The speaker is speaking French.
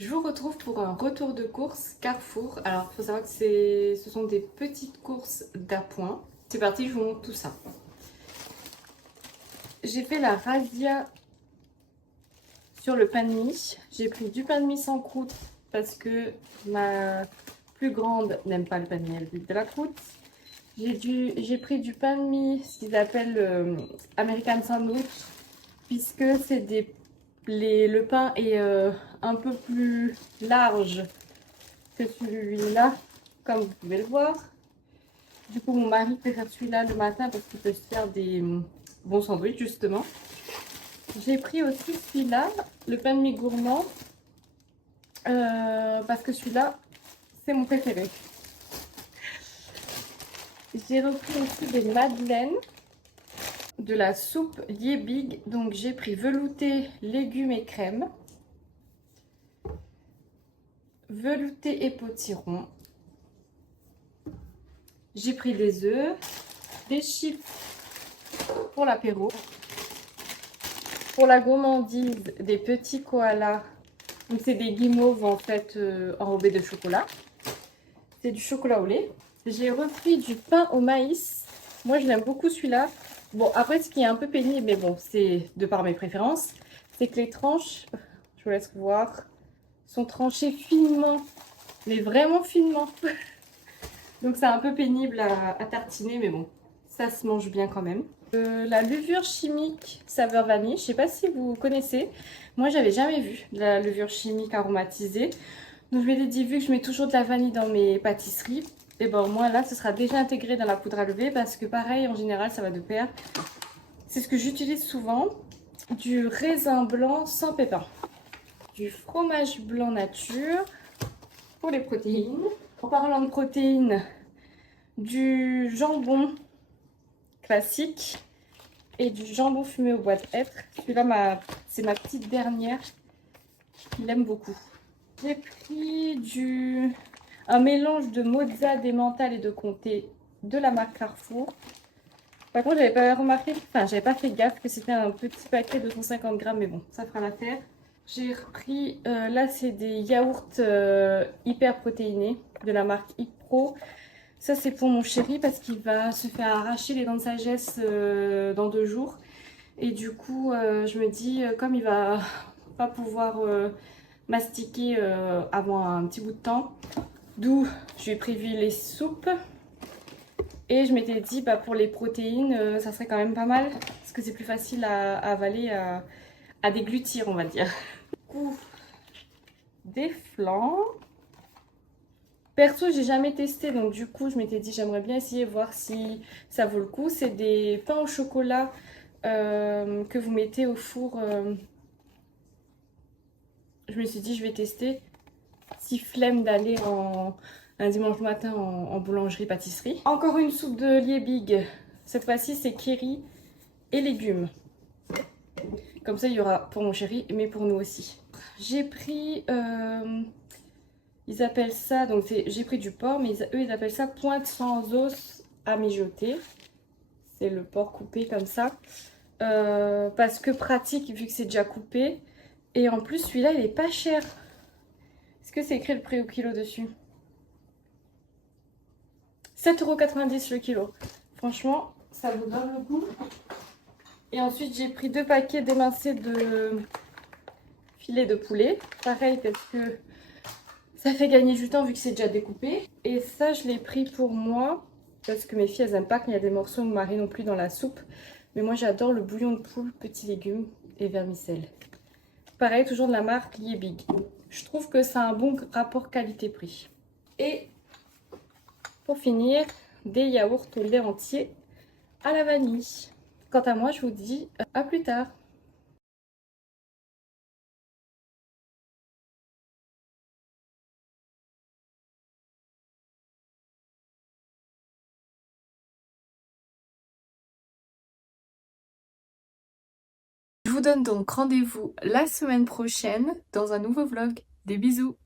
Je vous retrouve pour un retour de course Carrefour. Alors, il faut savoir que ce sont des petites courses d'appoint. C'est parti, je vous montre tout ça. J'ai fait la razzia sur le pain de mie. J'ai pris du pain de mie sans croûte parce que ma plus grande n'aime pas le pain de mie, elle veut de la croûte. J'ai pris du pain de mie, ce qu'ils appellent American Sandwich, puisque le pain est un peu plus large que celui-là, comme vous pouvez le voir. Du coup, mon mari préfère celui-là le matin parce qu'il peut se faire des bons sandwichs, justement. J'ai pris aussi celui-là, le pain de mie gourmand, parce que celui-là, c'est mon préféré. J'ai repris aussi des madeleines, de la soupe Liebig. Donc, j'ai pris velouté, légumes et crème, velouté et potiron. J'ai pris des œufs, des chips pour l'apéro. Pour la gourmandise, des petits koalas. Donc c'est des guimauves en fait enrobés de chocolat. C'est du chocolat au lait. J'ai repris du pain au maïs. Moi je l'aime beaucoup celui-là. Bon après ce qui est un peu pénible, mais bon c'est de par mes préférences, c'est que les tranches, je vous laisse voir, sont tranchées finement. Mais vraiment finement. Donc c'est un peu pénible à tartiner, mais bon, ça se mange bien quand même. La levure chimique saveur vanille, je sais pas si vous connaissez. Moi, j'avais jamais vu de la levure chimique aromatisée. Donc je m'étais dit, vu que je mets toujours de la vanille dans mes pâtisseries, et ben moi là, ce sera déjà intégré dans la poudre à lever parce que pareil, en général, ça va de pair. C'est ce que j'utilise souvent. Du raisin blanc sans pépins. Du fromage blanc nature pour les protéines. En parlant de protéines, du jambon classique et du jambon fumé au bois de hêtre. Celui-là, c'est ma petite dernière. Il aime beaucoup. J'ai pris un mélange de mozza, d'emmental et de comté de la marque Carrefour. Par contre, j'avais pas remarqué, enfin, j'avais pas fait gaffe que c'était un petit paquet de 150 grammes, mais bon, ça fera l'affaire. J'ai repris, là, c'est des yaourts hyper protéinés de la marque Ipro. Ça, c'est pour mon chéri parce qu'il va se faire arracher les dents de sagesse dans 2 jours. Et du coup, je me dis, comme il va pas pouvoir mastiquer avant un petit bout de temps, d'où je lui ai prévu les soupes. Et je m'étais dit, bah, pour les protéines, ça serait quand même pas mal parce que c'est plus facile à avaler, à déglutir, on va dire. Du coup, des flancs. Perso, j'ai jamais testé, donc du coup, je m'étais dit, j'aimerais bien essayer, voir si ça vaut le coup. C'est des pains au chocolat que vous mettez au four. Je me suis dit, je vais tester. Si flemme d'aller un dimanche matin en boulangerie-pâtisserie. Encore une soupe de Liebig. Cette fois-ci, c'est curry et légumes. Comme ça, il y aura pour mon chéri, mais pour nous aussi. J'ai pris... ils appellent ça, donc j'ai pris du porc, mais eux ils appellent ça pointe sans os à mijoter. C'est le porc coupé comme ça. Parce que pratique vu que c'est déjà coupé. Et en plus celui-là il est pas cher. Est-ce que c'est écrit le prix au kilo dessus? 7,90 € le kilo. Franchement, ça vous donne le goût. Et ensuite j'ai pris 2 paquets d'émincés de filet de poulet. Pareil parce que ça fait gagner du temps vu que c'est déjà découpé. Et ça, je l'ai pris pour moi. Parce que mes filles, elles n'aiment pas quand il y a des morceaux de mari non plus dans la soupe. Mais moi, j'adore le bouillon de poule, petits légumes et vermicelle. Pareil, toujours de la marque Liebig. Je trouve que c'est un bon rapport qualité-prix. Et pour finir, des yaourts au lait entier à la vanille. Quant à moi, je vous dis à plus tard. Je vous donne donc rendez-vous la semaine prochaine dans un nouveau vlog. Des bisous!